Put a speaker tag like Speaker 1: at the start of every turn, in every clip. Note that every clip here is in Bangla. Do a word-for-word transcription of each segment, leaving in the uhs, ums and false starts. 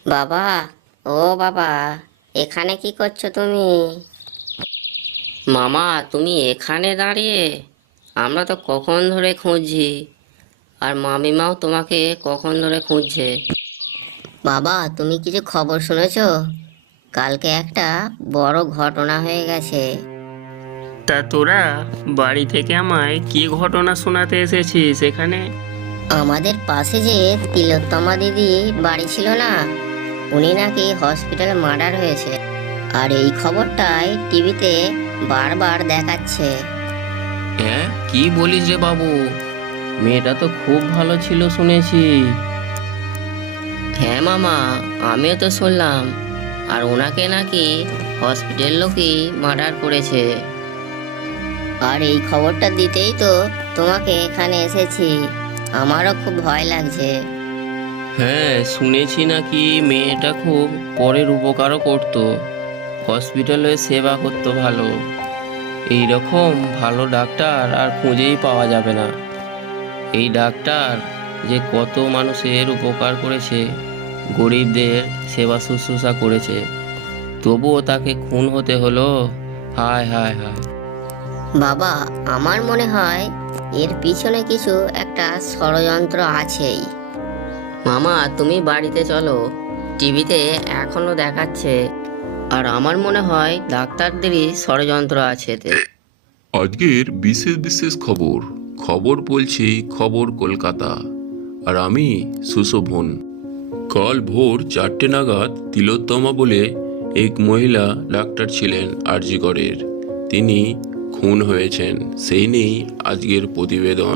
Speaker 1: বাবা, ও বাবা, এখানে কি করছো তুমি? মামা, তুমি এখানে দাঁড়িয়ে? আমরা তো কখন ধরে খুঁজছি, আর মামিমাও তোমাকে কখন ধরে খুঁজছে। বাবা, তুমি কিছু খবর শুনেছো? কালকে একটা বড় ঘটনা হয়ে গেছে।
Speaker 2: তা তোরা বাড়ি থেকে আমায় কি ঘটনা শোনাতে এসেছিস এখানে?
Speaker 1: আমাদের পাশে যে তিলোত্তমা দিদি বাড়ি ছিল না, উনি নাকি হসপিটালে মার্ডার হয়েছে। আর এই খবরটাই টিভিতে বারবার দেখাচ্ছে।
Speaker 2: হ্যাঁ, কি বলিস রে বাবু? মেয়েটা তো খুব ভালো ছিল শুনেছি।
Speaker 1: হ্যাঁ মামা, আমিও তো শুনলাম। আর ওনাকে নাকি হসপিটাল লোকই মার্ডার করেছে। আর এই খবরটা দিতেই তো তোমাকে এখানে এসেছি। আমারও খুব ভয় লাগছে।
Speaker 2: হ্যাঁ, শুনেছি নাকি মেয়েটা খুব পরের উপকারও করতো, হসপিটালে সেবা করতো ভালো। এই রকম ভালো ডাক্তার আর খুঁজেই পাওয়া যাবে না। এই ডাক্তার যে কত মানুষের উপকার করেছে, গরিবদের সেবা শুশ্রূষা করেছে, তবুও তাকে খুন হতে হলো। হায় হায় হায়।
Speaker 1: বাবা, আমার মনে হয় এর পিছনে কিছু একটা ষড়যন্ত্র আছেই। মামা, তুমি বাড়িতে চলো, টিভিতে এখনো দেখাচ্ছে। আর আমার মনে হয় ডাক্তারদেরই ষড়যন্ত্র আছে এতে।
Speaker 3: আজকের বিশেষ বিশেষ খবর খবর বলছি, খবর কলকাতা। আর আমি সুশোভন। কাল ভোর চারটে নাগাদ তিলোত্তমা বলে এক মহিলা ডাক্তার ছিলেন আরজিকরের, তিনি খুন হয়েছেন। সেই নিয়েই আজকের প্রতিবেদন।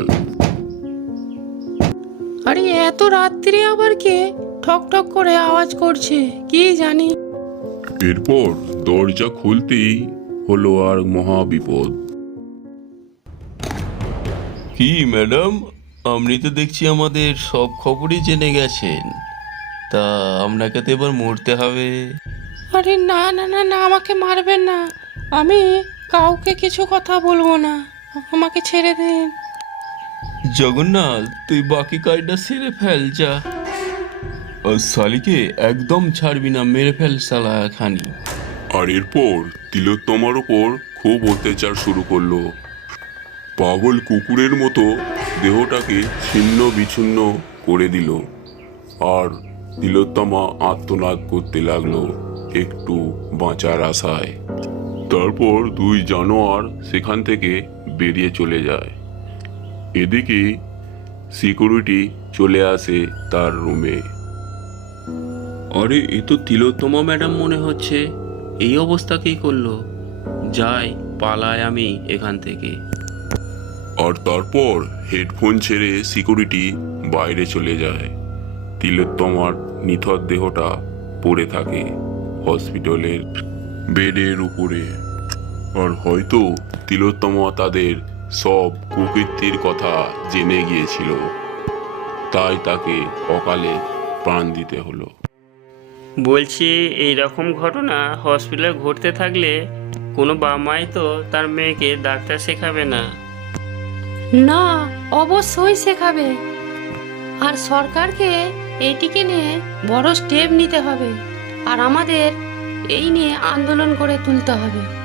Speaker 4: আরে এত রাত্রে আবার কে ঠক ঠক করে আওয়াজ করছে কি জানি।
Speaker 3: এরপর দরজা খুলতেই হলো আর মহা বিপদ। কি ম্যাডাম, আপনি তো দেখছি আমাদের সব খবরই জেনে গেছেন। তা আপনাকে তো এবার মরতে হবে।
Speaker 4: আরে না না না না, আমাকে মারবেন না। আমি কাউকে কিছু কথা বলবো না, আমাকে ছেড়ে দিন।
Speaker 3: জগন্নাথ, তুই বাকি কাজটা সেরে ফেল যা। আর শালিকে একদম ছাড়বি না, মেরে ফেল শালা খানি। আর এরপর তিলোত্তমার ওপর খুব অত্যাচার শুরু করলো। পাগল কুকুরের মতো দেহটাকে ছিন্ন বিচ্ছিন্ন করে দিল। আর তিলোত্তমা আর্তনাদ করতে লাগলো একটু বাঁচার আশায়। তারপর দুই জানোয়ার সেখান থেকে বেরিয়ে চলে যায়। এদিকে সিকিউরিটি চলে আসে তার রুমে।
Speaker 2: আরে, এ তো তিলোত্তমা ম্যাডাম মনে হচ্ছে। এই অবস্থা কি করলো? যাই, পালাই আমি এখান থেকে।
Speaker 3: আর তারপর হেডফোন ছেড়ে সিকিউরিটি বাইরে চলে যায়। তিলোত্তমার নিথর দেহটা পড়ে থাকে হসপিটালের বেডের উপরে। আর হয়তো তিলোত্তমা তাদের সব কুকীর্তির কথা জেনে গিয়েছিল, তাই তাকে অকালে প্রাণ দিতে হলো।
Speaker 2: বলছি, এই রকম ঘটনা হসপিটালে ঘটতে থাকলে কোনো বাবা মাই তো তার মেয়েকে ডাক্তার শেখাবে না।
Speaker 4: না, অবশ্যই শেখাবে। আর সরকারকে এটিকে নিয়ে বড় স্টেপ নিতে হবে। আর আমাদের এই নিয়ে আন্দোলন করে তুলতে হবে।